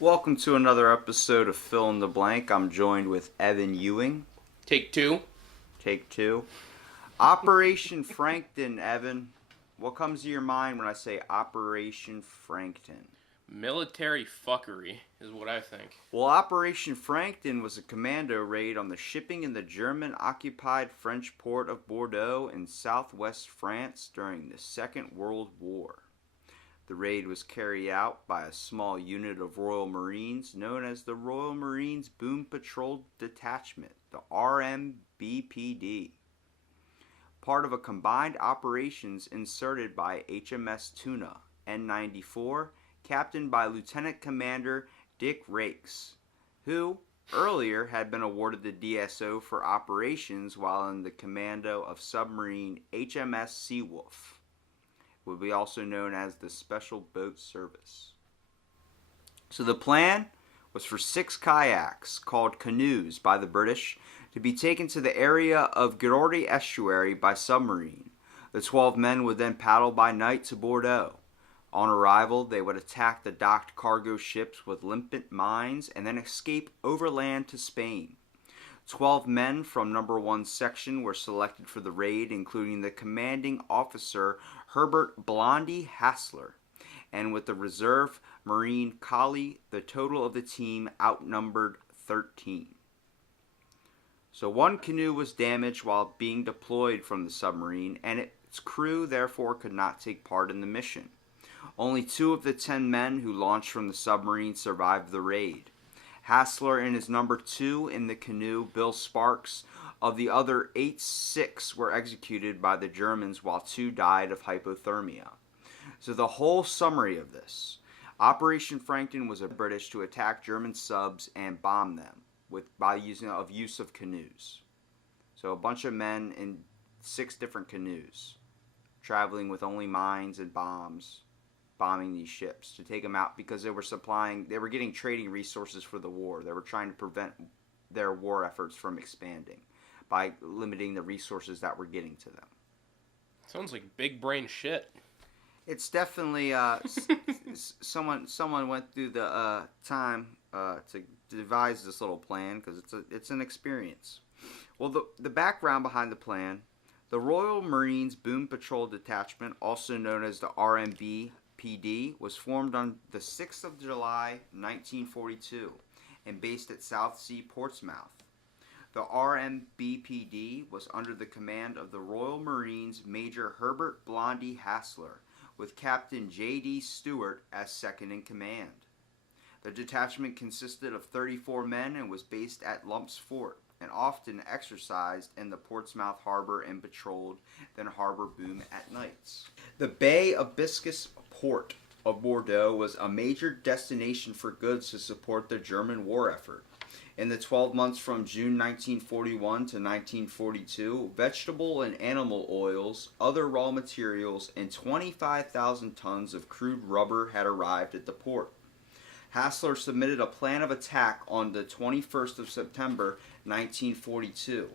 Welcome to another episode of Fill in the Blank. I'm joined with Evan Ewing. Take two. Take two. Operation Frankton, Evan. What comes to your mind when I say Operation Frankton? Military fuckery is what I think. Well, Operation Frankton was a commando raid on the shipping in the German-occupied French port of Bordeaux in southwest France during the Second World War. The raid was carried out by a small unit of Royal Marines known as the Royal Marines Boom Patrol Detachment, the RMBPD. Part of a combined operations inserted by HMS Tuna, N-94, captained by Lieutenant Commander Dick Rakes, who earlier had been awarded the DSO for operations while in the commando of submarine HMS Seawolf. Would be also known as the Special Boat Service. So the plan was for 6 kayaks, called canoes by the British, to be taken to the area of Girardi Estuary by submarine. The 12 men would then paddle by night to Bordeaux. On arrival, they would attack the docked cargo ships with limpet mines and then escape overland to Spain. 12 men from No. 1 section were selected for the raid, including the commanding officer Herbert Blondie Hassler, and with the reserve Marine Colley, the total of the team outnumbered 13. So one canoe was damaged while being deployed from the submarine, and its crew therefore could not take part in the mission. Only 2 of the 10 men who launched from the submarine survived the raid. Hassler and his number 2 in the canoe, Bill Sparks. Of the other 6 were executed by the Germans, while 2 died of hypothermia. So the whole summary of this: Operation Frankton was a British to attack German subs and bomb them by use of canoes. So a bunch of men in 6 different canoes, traveling with only mines and bombs, bombing these ships to take them out because they were getting trading resources for the war. They were trying to prevent their war efforts from expanding by limiting the resources that were getting to them. Sounds like big brain shit. It's definitely someone went through the time to devise this little plan because it's an experience. Well, the background behind the plan: the Royal Marines Boom Patrol Detachment, also known as the RMBPD, was formed on the 6th of July, 1942, and based at South Sea, Portsmouth. The RMBPD was under the command of the Royal Marines Major Herbert Blondie Hassler, with Captain J.D. Stewart as second in command. The detachment consisted of 34 men and was based at Lumps Fort, and often exercised in the Portsmouth harbor and patrolled the harbor boom at nights. The Bay of Biscay port of Bordeaux was a major destination for goods to support the German war effort. In the 12 months from June 1941 to 1942, vegetable and animal oils, other raw materials, and 25,000 tons of crude rubber had arrived at the port. Hassler submitted a plan of attack on the 21st of September 1942.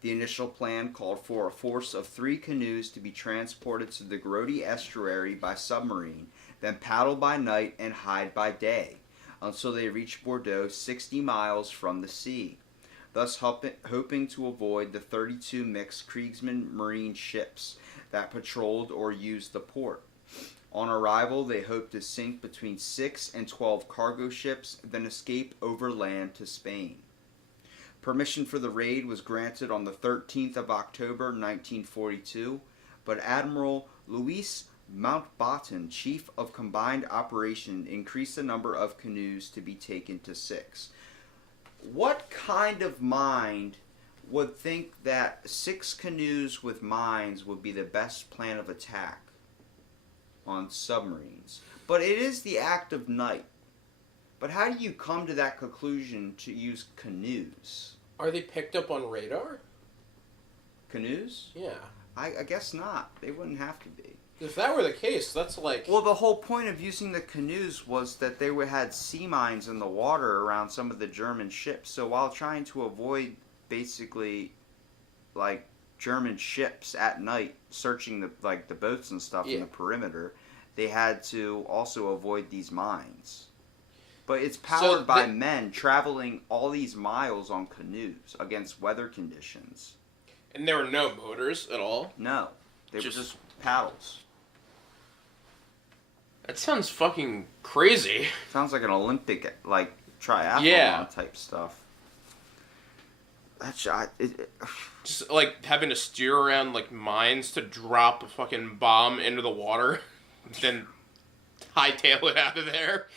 The initial plan called for a force of 3 canoes to be transported to the Girardi Estuary by submarine, then paddle by night and hide by day, until they reached Bordeaux 60 miles from the sea, thus hoping to avoid the 32 mixed Kriegsmarine Marine ships that patrolled or used the port. On arrival, they hoped to sink between 6 and 12 cargo ships, then escape overland to Spain. Permission for the raid was granted on the 13th of October 1942, but Admiral Louis Mountbatten, chief of combined operation, increased the number of canoes to be taken to 6. What kind of mind would think that 6 canoes with mines would be the best plan of attack on submarines? But it is the act of night. But how do you come to that conclusion to use canoes? Are they picked up on radar? Canoes? Yeah. I guess not. They wouldn't have to be. If that were the case, that's like... Well, the whole point of using the canoes was that they had sea mines in the water around some of the German ships. So while trying to avoid basically like German ships at night searching the boats and stuff in the perimeter, they had to also avoid these mines. But it's powered by the- men traveling all these miles on canoes against weather conditions. And there were no motors at all? No. They were just paddles. That sounds fucking crazy. Sounds like an Olympic, like, triathlon Yeah. type stuff. Just, like, having to steer around, like, mines to drop a fucking bomb into the water. Then hightail it out of there.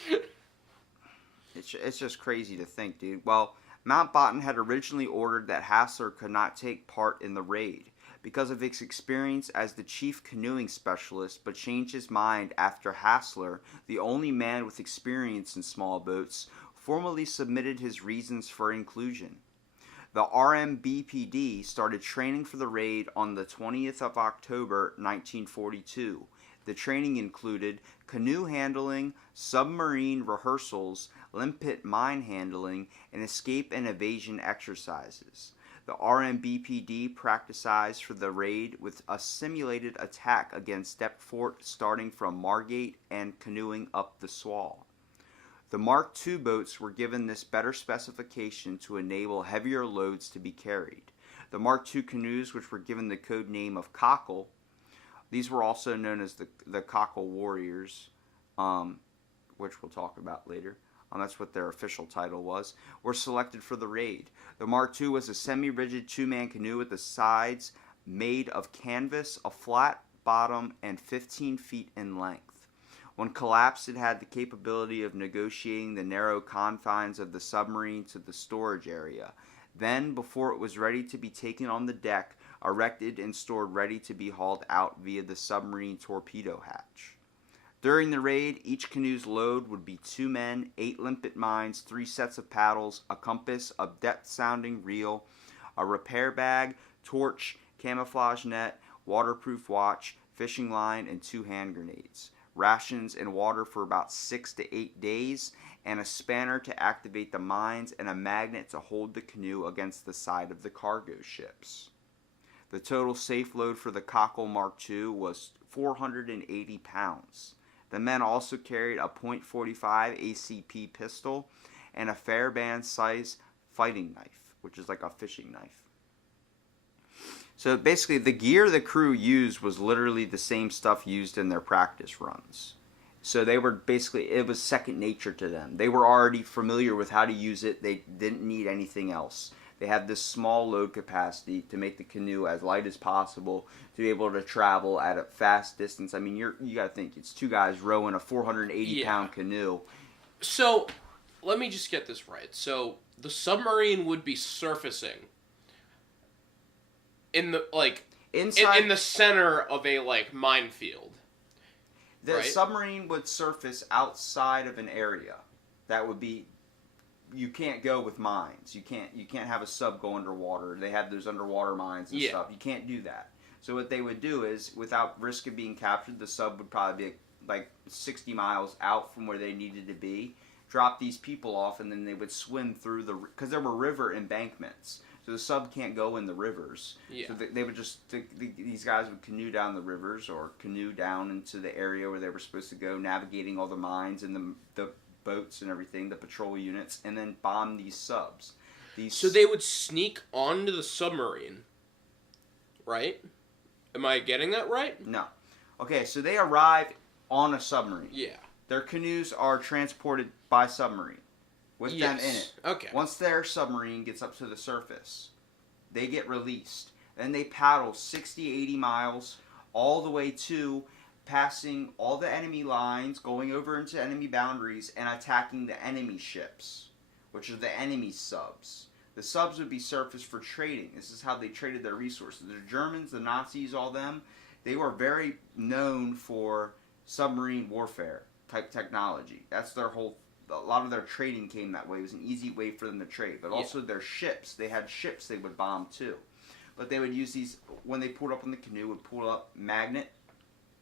It's just crazy to think, dude. Well, Mountbatten had originally ordered that Hassler could not take part in the raid because of his experience as the chief canoeing specialist, but changed his mind after Hassler, the only man with experience in small boats, formally submitted his reasons for inclusion. The RMBPD started training for the raid on the 20th of October 1942. The training included canoe handling, submarine rehearsals, limpet mine handling, and escape and evasion exercises. The RMBPD practiced for the raid with a simulated attack against Deptford starting from Margate and canoeing up the Swale. The Mark II boats were given this better specification to enable heavier loads to be carried. The Mark II canoes, which were given the code name of Cockle, these were also known as the Cockle Warriors, which we'll talk about later. That's what their official title was, were selected for the raid. The Mark II was a semi-rigid two-man canoe with the sides made of canvas, a flat bottom, and 15 feet in length. When collapsed, it had the capability of negotiating the narrow confines of the submarine to the storage area. Then, before it was ready to be taken on the deck, erected and stored ready to be hauled out via the submarine torpedo hatch. During the raid, each canoe's load would be 2 men, 8 limpet mines, 3 sets of paddles, a compass, a depth-sounding reel, a repair bag, torch, camouflage net, waterproof watch, fishing line, and 2 hand grenades. Rations and water for about 6 to 8 days, and a spanner to activate the mines and a magnet to hold the canoe against the side of the cargo ships. The total safe load for the Cockle Mark II was 480 pounds. The men also carried a .45 ACP pistol and a Fairbairn-sized fighting knife, which is like a fishing knife. So basically, the gear the crew used was literally the same stuff used in their practice runs. So they were basically, it was second nature to them. They were already familiar with how to use it. They didn't need anything else. They had this small load capacity to make the canoe as light as possible to be able to travel at a fast distance. I mean, you got to think, it's 2 guys rowing a 480-pound canoe. So, let me just get this right. So, the submarine would be surfacing in the, like, in the center of a, like, minefield. The submarine would surface outside of an area. That would be... You can't go with mines. You can't have a sub go underwater. They have those underwater mines and stuff. You can't do that. So what they would do is, without risk of being captured, the sub would probably be like 60 miles out from where they needed to be, drop these people off, and then they would swim through because there were river embankments. So the sub can't go in the rivers. Yeah. So they would just, these guys would canoe down the rivers or canoe down into the area where they were supposed to go, navigating all the mines and the boats and everything, the patrol units, and then bomb these subs. So they would sneak onto the submarine, right? Am I getting that right? No. Okay, so they arrive on a submarine. Yeah. Their canoes are transported by submarine with them in it. Okay. Once their submarine gets up to the surface, they get released. Then they paddle 60, 80 miles all the way to passing all the enemy lines, going over into enemy boundaries, and attacking the enemy ships, which are the enemy subs. The subs would be surfaced for trading. This is how they traded their resources. The Germans, the Nazis, all them, they were very known for submarine warfare type technology. That's their whole... A lot of their trading came that way. It was an easy way for them to trade. But also their ships. They had ships they would bomb too. But they would use these... When they pulled up in the canoe, would pull up magnet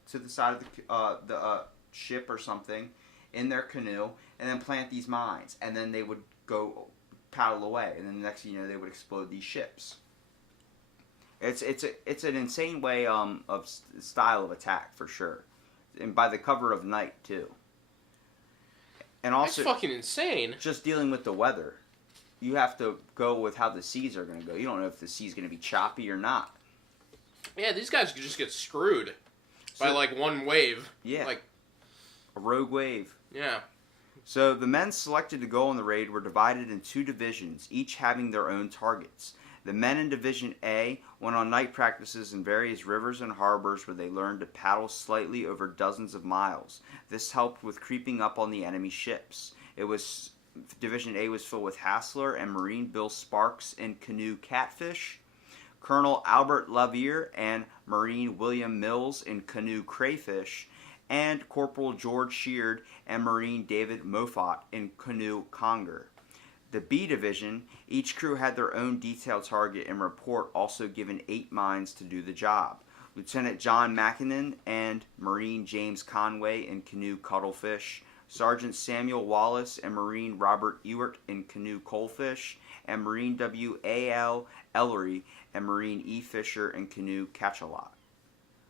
to the side of the ship or something in their canoe, and then plant these mines, and then they would go paddle away, and then the next thing you know, they would explode these ships. It's an insane way of style of attack for sure, and by the cover of night too. And That's also, fucking insane. just dealing with the weather. You have to go with how the seas are going to go. You don't know if the sea's going to be choppy or not. Yeah, these guys could just get screwed by, like, one wave. Yeah. Like, a rogue wave. yeah. So the men selected to go on the raid were divided in 2 divisions, each having their own targets. The men in Division A went on night practices in various rivers and harbors where they learned to paddle slightly over dozens of miles. This helped with creeping up on the enemy ships. Division A was filled with Hassler and Marine Bill Sparks in canoe Catfish, Colonel Albert Lavier and Marine William Mills in canoe Crayfish, and Corporal George Sheard and Marine David Moffat in canoe Conger. The B Division, each crew had their own detailed target and report, also given 8 mines to do the job. Lieutenant John Mackinnon and Marine James Conway in canoe Cuttlefish, Sergeant Samuel Wallace and Marine Robert Ewart in canoe Coalfish, and Marine W.A.L. Ellery and Marine E. Fisher in canoe Catchalot.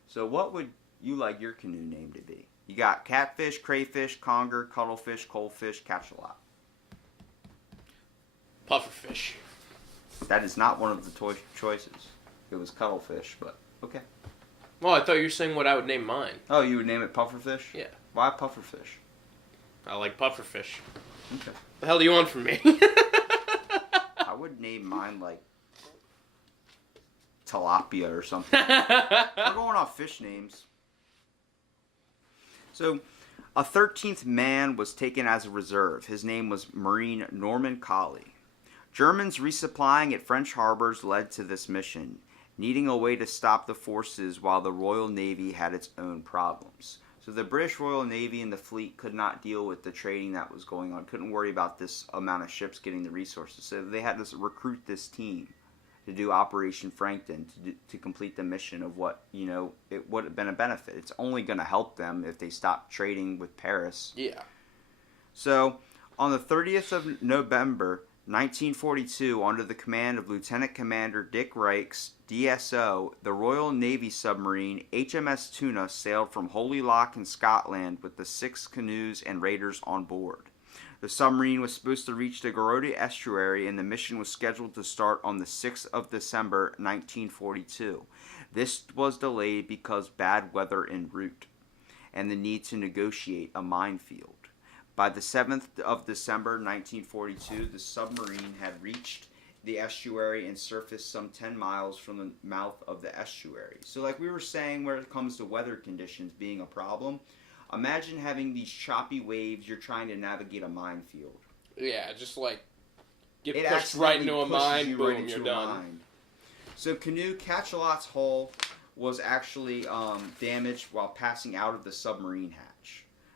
So what would you like your canoe name to be? You got Catfish, Crayfish, Conger, Cuttlefish, Coalfish, Catchalot. Pufferfish. That is not one of the choices. It was Cuttlefish, but okay. Well, I thought you were saying what I would name mine. Oh, you would name it Pufferfish? Yeah. Why Pufferfish? I like pufferfish. Okay. The hell do you want from me? I would name mine like Tilapia or something. We're going off fish names. So, a 13th man was taken as a reserve. His name was Marine Norman Colley. Germans resupplying at French harbors led to this mission, needing a way to stop the forces while the Royal Navy had its own problems. So the British Royal Navy and the fleet could not deal with the trading that was going on, couldn't worry about this amount of ships getting the resources. So they had to recruit this team to do Operation Frankton to complete the mission of what, it would have been a benefit. It's only going to help them if they stop trading with Paris. Yeah. So on the 30th of November, 1942, under the command of Lieutenant Commander Dick Reichs, DSO, the Royal Navy submarine HMS Tuna sailed from Holy Loch in Scotland with the 6 canoes and raiders on board. The submarine was supposed to reach the Garota estuary, and the mission was scheduled to start on the 6th of December, 1942. This was delayed because bad weather en route and the need to negotiate a minefield. By the 7th of December 1942, the submarine had reached the estuary and surfaced some 10 miles from the mouth of the estuary. So like we were saying, where it comes to weather conditions being a problem, imagine having these choppy waves, you're trying to navigate a minefield. Yeah, just like get pushed right into a mine, boom, you're done. Mine. So canoe Catchalot's hull was actually damaged while passing out of the submarine hatch.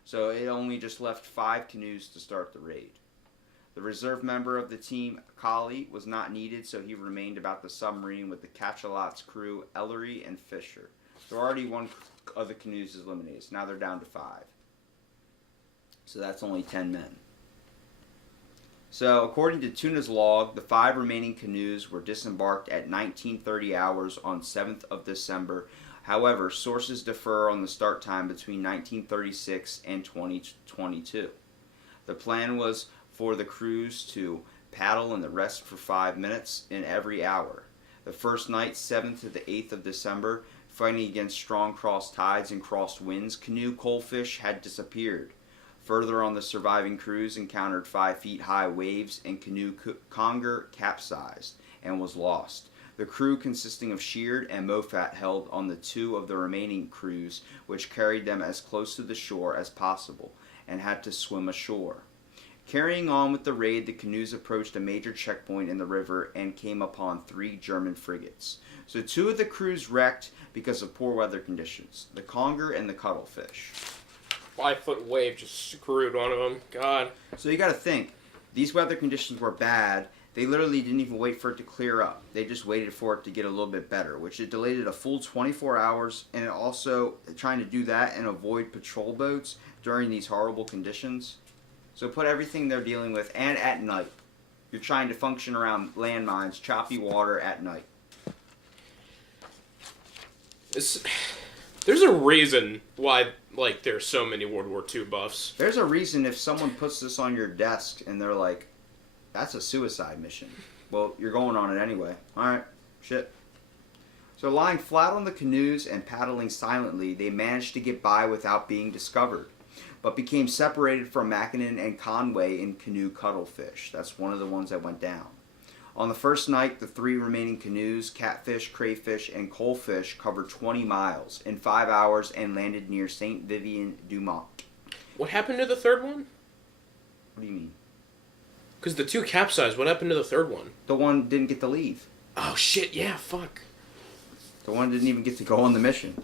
So it only just left 5 canoes to start the raid. The reserve member of the team, Colley, was not needed, so he remained about the submarine with the Catchalot's crew, Ellery and Fisher. So already 1 of the canoes is eliminated, so now they're down to 5. So that's only 10 men. So according to Tuna's log, the 5 remaining canoes were disembarked at 1930 hours on 7th of December. However, sources differ on the start time between 1936 and 2022. The plan was for the crews to paddle and the rest for 5 minutes in every hour. The first night, 7th to the 8th of December, fighting against strong cross tides and crossed winds, canoe Coalfish had disappeared. Further on, the surviving crews encountered 5 feet high waves, and canoe Conger capsized and was lost. The crew, consisting of Sheard and Moffat, held on the 2 of the remaining crews, which carried them as close to the shore as possible, and had to swim ashore. Carrying on with the raid, the canoes approached a major checkpoint in the river and came upon 3 German frigates. So 2 of the crews wrecked because of poor weather conditions, the Conger and the Cuttlefish. 5-foot wave just screwed one of them. God. So you got to think, these weather conditions were bad. They literally didn't even wait for it to clear up. They just waited for it to get a little bit better, which it delayed it a full 24 hours, and it also trying to do that and avoid patrol boats during these horrible conditions. So put everything they're dealing with, and at night. You're trying to function around landmines, choppy water at night. There's a reason why, like, there's so many World War II buffs. There's a reason if someone puts this on your desk and they're like, that's a suicide mission. Well, you're going on it anyway. Alright, shit. So lying flat on the canoes and paddling silently, they managed to get by without being discovered, but became separated from Mackinnon and Conway in canoe cuttlefish. That's one of the ones that went down. On the first night, the 3 remaining canoes, catfish, crayfish, and coalfish, covered 20 miles in 5 hours and landed near St. Vivian du Mont. What happened to the third one? What do you mean? Because the 2 capsized. What happened to the third one? The one didn't get to leave. Oh, shit. Yeah, fuck. The one didn't even get to go on the mission.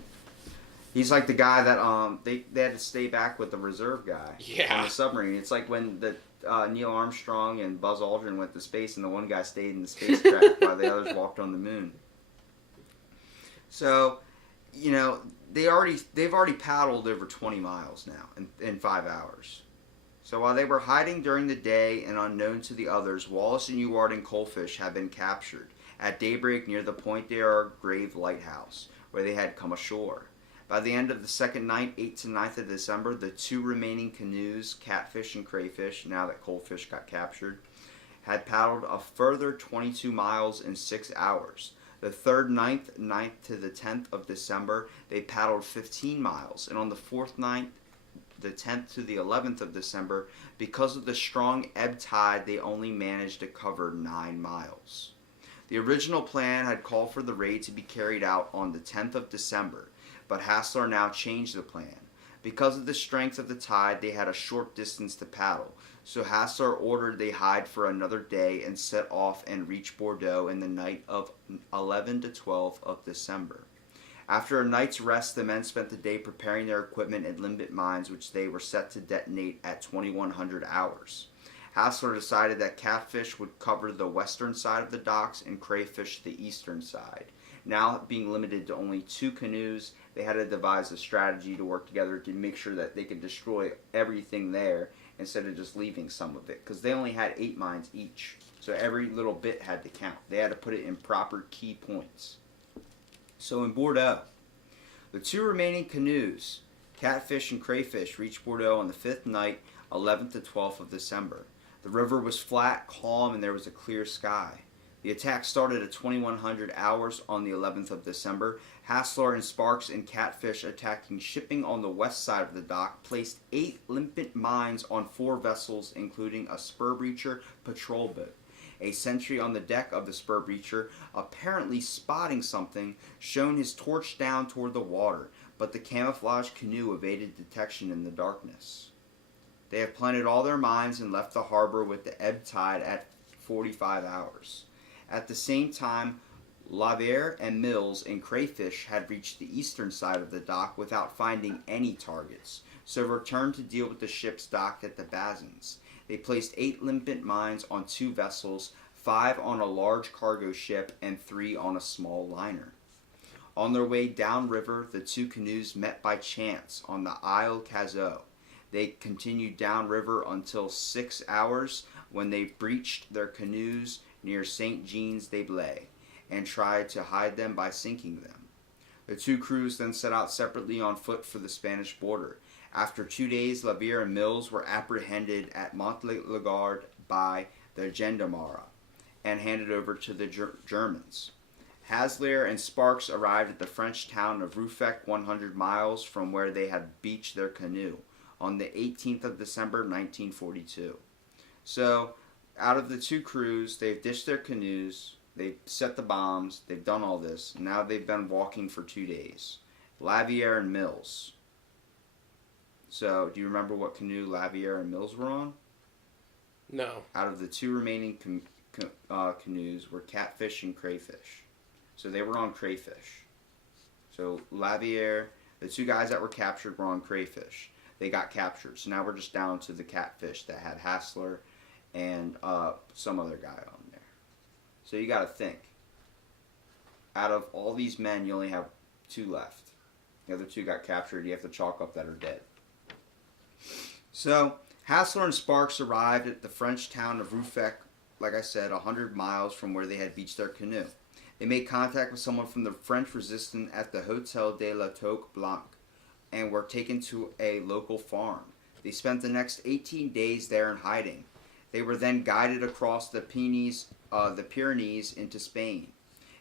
He's like the guy that they had to stay back with the reserve guy on the submarine. It's like when the Neil Armstrong and Buzz Aldrin went to space, and the one guy stayed in the spacecraft while the others walked on the moon. So, you know, they've already paddled over 20 miles now in 5 hours. So while they were hiding during the day and unknown to the others, Wallace and Ewart and Coalfish had been captured at daybreak near the Point d'Argrave lighthouse, where they had come ashore. By the end of the second night, 8th to 9th of December, the 2 remaining canoes, catfish and crayfish, now that Coalfish got captured, had paddled a further 22 miles in 6 hours. The 3rd night, 9th to the 10th of December, they paddled 15 miles, and on the 4th night, the 10th to the 11th of December, because of the strong ebb tide, they only managed to cover 9 miles. The original plan had called for the raid to be carried out on the 10th of December, but Hassler now changed the plan. Because of the strength of the tide, they had a short distance to paddle, so Hassler ordered they hide for another day and set off and reach Bordeaux in the night of 11 to 12 of December. After a night's rest, the men spent the day preparing their equipment and limbit mines, which they were set to detonate at 2100 hours. Hassler decided that catfish would cover the western side of the docks and crayfish the eastern side. Now being limited to only 2 canoes, they had to devise a strategy to work together to make sure that they could destroy everything there instead of just leaving some of it, because they only had 8 mines each, so every little bit had to count. They had to put it in proper key points. So in Bordeaux, the 2 remaining canoes, catfish and crayfish, reached Bordeaux on the 5th night, 11th to 12th of December. The river was flat, calm, and there was a clear sky. The attack started at 2100 hours on the 11th of December. Hassler and Sparks and Catfish, attacking shipping on the west side of the dock, placed 8 limpet mines on 4 vessels, including a spur breacher patrol boat. A sentry on the deck of the spur breacher, apparently spotting something, shone his torch down toward the water, but the camouflage canoe evaded detection in the darkness. They have planted all their mines and left the harbor with the ebb tide at 45 hours. At the same time, Lavier and Mills and Crayfish had reached the eastern side of the dock without finding any targets, so returned to deal with the ships docked at the Bazins. They placed 8 limpet mines on 2 vessels, 5 on a large cargo ship, and 3 on a small liner. On their way downriver, the 2 canoes met by chance on the Isle Cazot. They continued downriver until 6 hours, when they breached their canoes near Saint-Jean-des-Blés and tried to hide them by sinking them. The 2 crews then set out separately on foot for the Spanish border. After 2 days, Lavier and Mills were apprehended at Montlagarde by the Gendarmerie and handed over to the Germans. Hassler and Sparks arrived at the French town of Ruffec, 100 miles from where they had beached their canoe, on the 18th of December, 1942. So, out of the 2 crews, they've dished their canoes, they've set the bombs, they've done all this. Now they've been walking for 2 days. Lavier and Mills. So, do you remember what canoe Lavier and Mills were on? No. Out of the 2 remaining canoes were Catfish and Crayfish. So they were on Crayfish. So Lavier, the 2 guys that were captured were on Crayfish. They got captured. So now we're just down to the Catfish that had Hassler and some other guy on there. So you got to think. Out of all these men, you only have 2 left. The other 2 got captured. You have to chalk up that are dead. So Hassler and Sparks arrived at the French town of Ruffec, like I said, 100 miles from where they had beached their canoe. They made contact with someone from the French resistance at the Hotel de la Toque Blanc and were taken to a local farm. They spent the next 18 days there in hiding. They were then guided across the Pyrenees into Spain.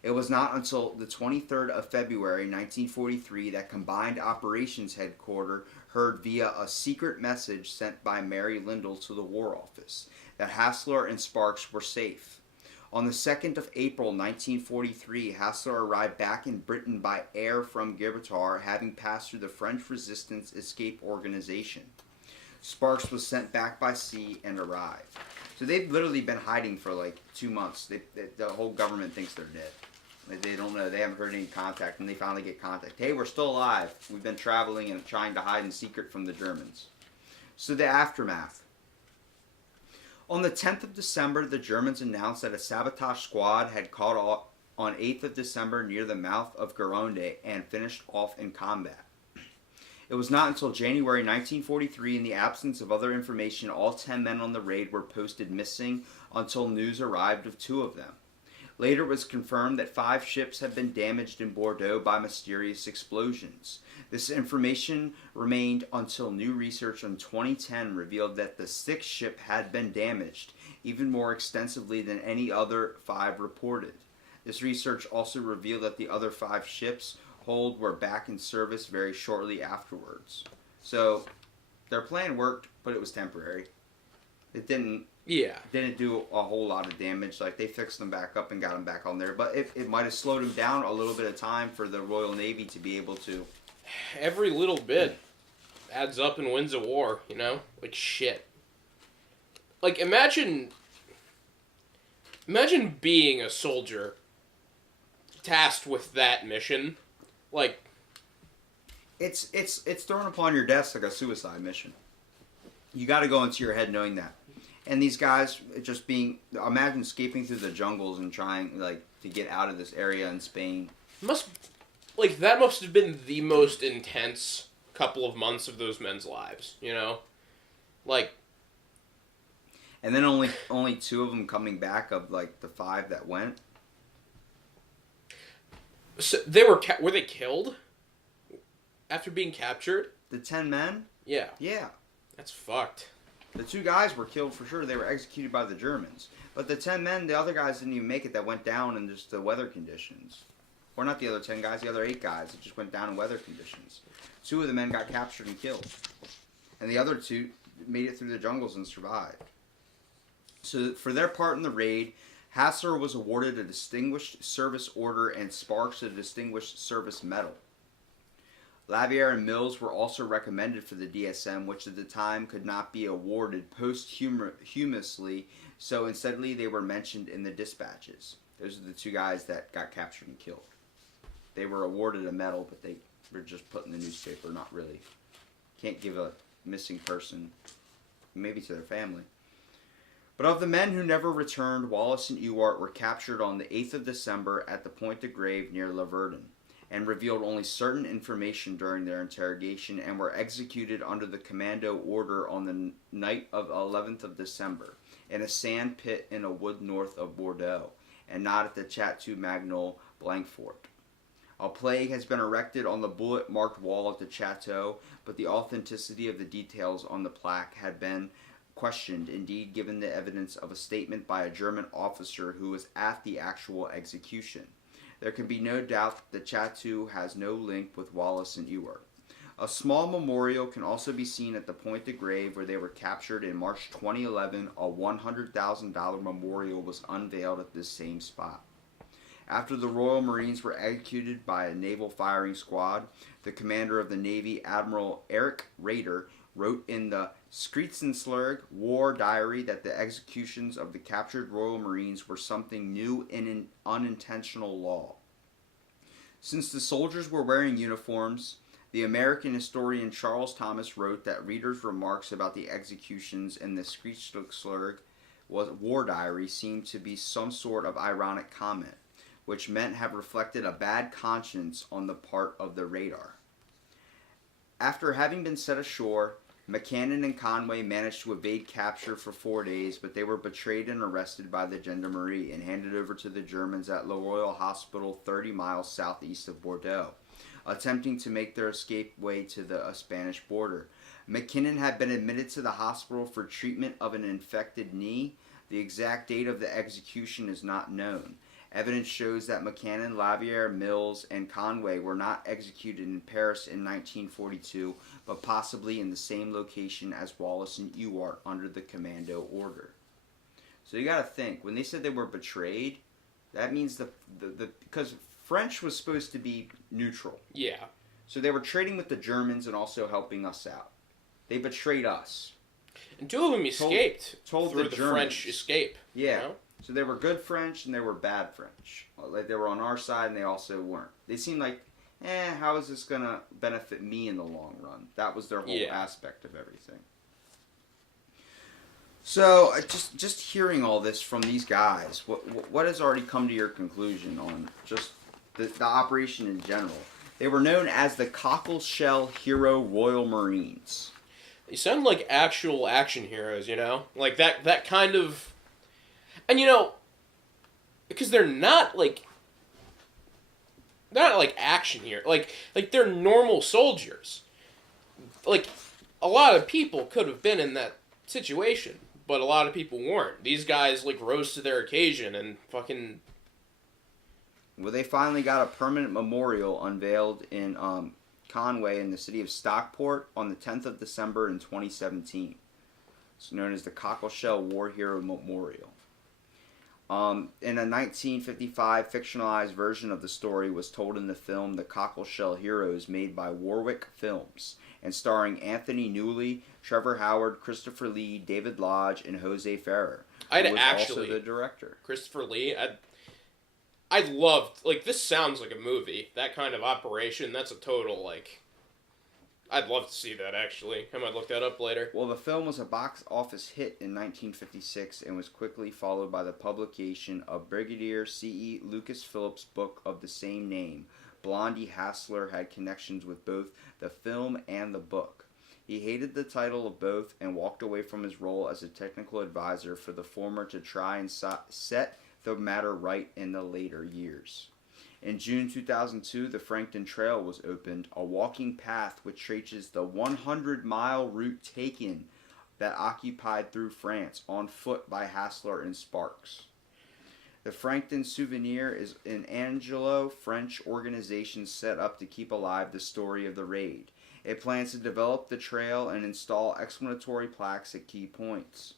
It was not until the 23rd of February 1943 that Combined Operations Headquarters heard via a secret message sent by Mary Lindell to the War Office that Hassler and Sparks were safe. On the 2nd of April 1943, Hassler arrived back in Britain by air from Gibraltar, having passed through the French Resistance Escape Organization. Sparks was sent back by sea and arrived. So they've literally been hiding for like 2 months. The whole government thinks they're dead. They don't know. They haven't heard any contact, and they finally get contact. Hey, we're still alive. We've been traveling and trying to hide in secret from the Germans. So the aftermath. On the 10th of December, the Germans announced that a sabotage squad had caught on 8th of December near the mouth of Gironde and finished off in combat. It was not until January 1943, in the absence of other information, all 10 men on the raid were posted missing until news arrived of 2 of them. Later it was confirmed that 5 ships had been damaged in Bordeaux by mysterious explosions. This information remained until new research in 2010 revealed that the 6th ship had been damaged, even more extensively than any other 5 reported. This research also revealed that the other 5 ships hold were back in service very shortly afterwards. So their plan worked, but it was temporary. It didn't do a whole lot of damage. Like, they fixed them back up and got them back on there. But it might have slowed them down a little bit of time for the Royal Navy to be able to. Every little bit adds up and wins a war, you know? Like, shit. Like, imagine being a soldier tasked with that mission. Like, it's thrown upon your desk like a suicide mission. You got to go into your head knowing that. And these guys just imagine escaping through the jungles and trying, like, to get out of this area in Spain. That must have been the most intense couple of months of those men's lives, you know? Like. And then only 2 of them coming back of, like, the 5 that went. So were they killed after being captured? The 10 men? Yeah. Yeah. That's fucked. The 2 guys were killed for sure. They were executed by the Germans. But the 10 men, the other guys didn't even make it, that went down in just the weather conditions. Or not the other 10 guys, the other 8 guys that just went down in weather conditions. 2 of the men got captured and killed. And the other 2 made it through the jungles and survived. So for their part in the raid, Hassler was awarded a Distinguished Service Order and Sparks a Distinguished Service Medal. Lavier and Mills were also recommended for the DSM, which at the time could not be awarded posthumously, so insteadly they were mentioned in the dispatches. Those are the 2 guys that got captured and killed. They were awarded a medal, but they were just put in the newspaper, not really. Can't give a missing person, maybe to their family. But of the men who never returned, Wallace and Ewart were captured on the 8th of December at the Point de Grave near La Verdun, and revealed only certain information during their interrogation, and were executed under the commando order on the night of 11th of December in a sand pit in a wood north of Bordeaux, and not at the Chateau Magnol Blancfort. A plaque has been erected on the bullet-marked wall of the chateau, but the authenticity of the details on the plaque had been questioned, indeed given the evidence of a statement by a German officer who was at the actual execution. There can be no doubt that the chateau has no link with Wallace and Ewart. A small memorial can also be seen at the Point de Grave where they were captured in March 2011. A $100,000 memorial was unveiled at this same spot. After the Royal Marines were executed by a naval firing squad, the commander of the Navy, Admiral Eric Rader, wrote in the Skritzenslurg War Diary that the executions of the captured Royal Marines were something new and an unintentional law. Since the soldiers were wearing uniforms, the American historian Charles Thomas wrote that readers' remarks about the executions in the Skritzenslurg War Diary seemed to be some sort of ironic comment, which meant have reflected a bad conscience on the part of the radar. After having been set ashore, McCannon and Conway managed to evade capture for 4 days, but they were betrayed and arrested by the Gendarmerie and handed over to the Germans at Le Royal Hospital 30 miles southeast of Bordeaux, attempting to make their escape way to the Spanish border. McKinnon had been admitted to the hospital for treatment of an infected knee. The exact date of the execution is not known. Evidence shows that McCannon, Laviere, Mills, and Conway were not executed in Paris in 1942, but possibly in the same location as Wallace and Ewart under the commando order. So you got to think, when they said they were betrayed, that means because French was supposed to be neutral. Yeah. So they were trading with the Germans and also helping us out. They betrayed us. And two of them escaped told through the the Germans. French escape. Yeah. You know? So they were good French and they were bad French. Like they were on our side and they also weren't. They seemed like, how is this going to benefit me in the long run? That was their whole aspect of everything. So just hearing all this from these guys, what has already come to your conclusion on just the operation in general? They were known as the Cockleshell Hero Royal Marines. They sound like actual action heroes, you know? Like that kind of... And because they're not like action here. Like they're normal soldiers. Like a lot of people could have been in that situation, but a lot of people weren't. These guys rose to their occasion and fucking... Well, they finally got a permanent memorial unveiled in Conway in the city of Stockport on the 10th of December in 2017. It's known as the Cockleshell War Hero Memorial. In a 1955 fictionalized version of the story was told in the film The Cockleshell Heroes, made by Warwick Films, and starring Anthony Newley, Trevor Howard, Christopher Lee, David Lodge, and Jose Ferrer, who was also the director. Christopher Lee, I loved, this sounds like a movie. That kind of operation, that's a total, I'd love to see that, actually. I might look that up later. Well, the film was a box office hit in 1956 and was quickly followed by the publication of Brigadier C.E. Lucas Phillips' book of the same name. Blondie Hassler had connections with both the film and the book. He hated the title of both and walked away from his role as a technical advisor for the former to try and set the matter right in the later years. In June 2002, the Frankton Trail was opened, a walking path which traces the 100-mile route taken that occupied through France on foot by Hassler and Sparks. The Frankton Souvenir is an Anglo-French organization set up to keep alive the story of the raid. It plans to develop the trail and install explanatory plaques at key points.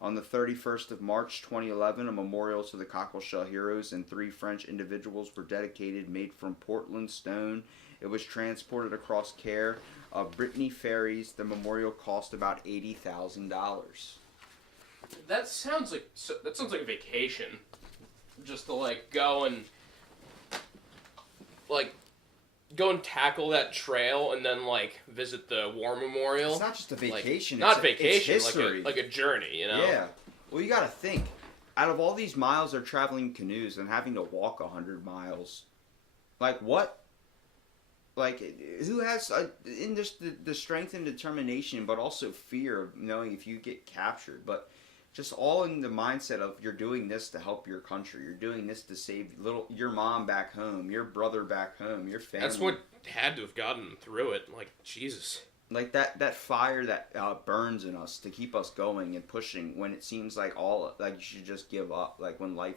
On the 31st of March 2011, a memorial to the Cockleshell Heroes and 3 French individuals were dedicated, made from Portland stone. It was transported across care of Brittany ferries. The memorial cost about $80,000. That sounds like a vacation. Just to go and tackle that trail and then visit the war memorial. It's not just a vacation. Not vacation, it's history. like a journey, you know? Yeah. Well, you got to think. Out of all these miles they're traveling canoes and having to walk 100 miles, what? Who has the strength and determination, but also fear of knowing if you get captured? But just all in the mindset of you're doing this to help your country. You're doing this to save your mom back home, your brother back home, your family. That's what had to have gotten them through it. Jesus. That fire that burns in us to keep us going and pushing when it seems like you should just give up. When life,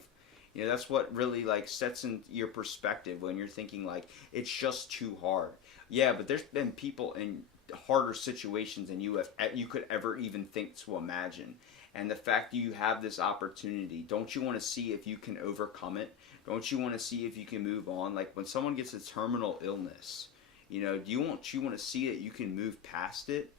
that's what really sets in your perspective when you're thinking it's just too hard. Yeah, but there's been people in harder situations than you could ever even think to imagine. And the fact that you have this opportunity, don't you want to see if you can overcome it? Don't you want to see if you can move on? When someone gets a terminal illness, do you want to see that you can move past it?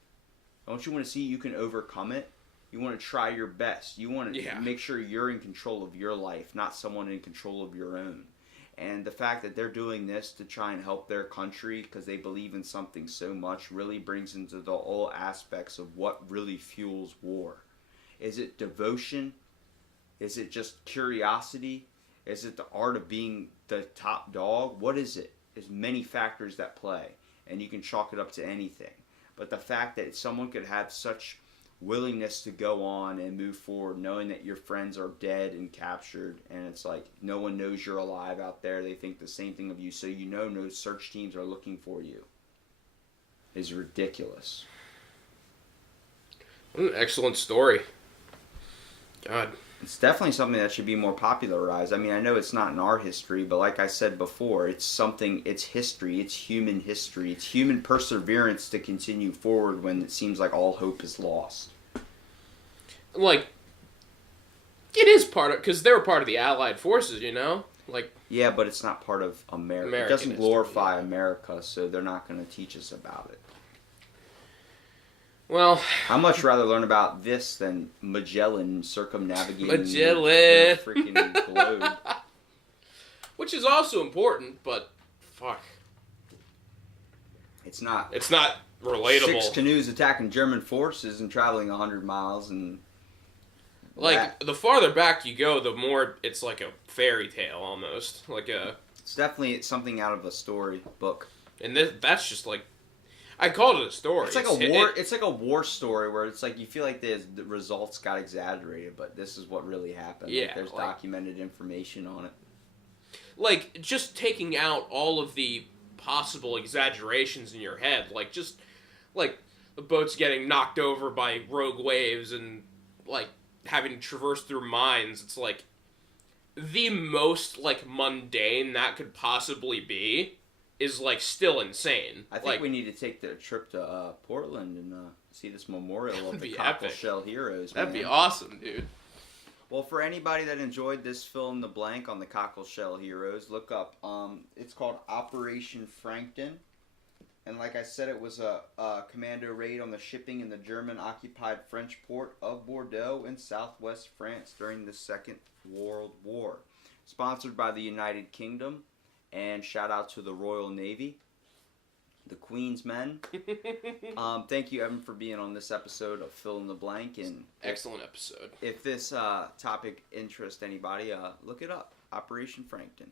Don't you want to see you can overcome it? You want to try your best. You want to make sure you're in control of your life, not someone in control of your own. And the fact that they're doing this to try and help their country because they believe in something so much really brings into the all aspects of what really fuels war. Is it devotion? Is it just curiosity? Is it the art of being the top dog? What is it? There's many factors that play, and you can chalk it up to anything. But the fact that someone could have such willingness to go on and move forward, knowing that your friends are dead and captured, and it's like no one knows you're alive out there. They think the same thing of you, so you know no search teams are looking for you, is ridiculous. What an excellent story. God. It's definitely something that should be more popularized. I mean, I know it's not in our history, but like I said before, it's something, it's history, it's human history, it's human perseverance to continue forward when it seems like all hope is lost. Like, it is part of, because they were part of the Allied forces, you know? Like, yeah, but it's not part of America. American It doesn't glorify history, yeah. America, so they're not going to teach us about it. Well, I'd much rather learn about this than Magellan circumnavigating Magellan. the freaking globe. Which is also important, but fuck. It's not. It's not relatable. 6 canoes attacking German forces and traveling 100 miles and... Like, the farther back you go, the more it's like a fairy tale, almost. Like a... It's definitely something out of a story book. And that's just like... I called it a story. It's like a war. It's like a war story where it's like you feel like the results got exaggerated, but this is what really happened. Yeah, like there's documented information on it. Like just taking out all of the possible exaggerations in your head, like just like the boat's getting knocked over by rogue waves and like having to traverse through mines. It's like the most like mundane that could possibly be. Is like still insane. I think like, we need to take the trip to Portland and see this memorial of the epic. Cockleshell heroes. That'd man. be awesome, dude. Well, for anybody that enjoyed this fill in the blank on the Cockleshell heroes, look up. It's called Operation Frankton, and like I said, it was a commando raid on the shipping in the German-occupied French port of Bordeaux in southwest France during the Second World War. Sponsored by the United Kingdom. And shout out to the Royal Navy, the Queen's Men. Thank you, Evan, for being on this episode of Fill in the Blank. And excellent episode. If this topic interests anybody, look it up. Operation Frankton.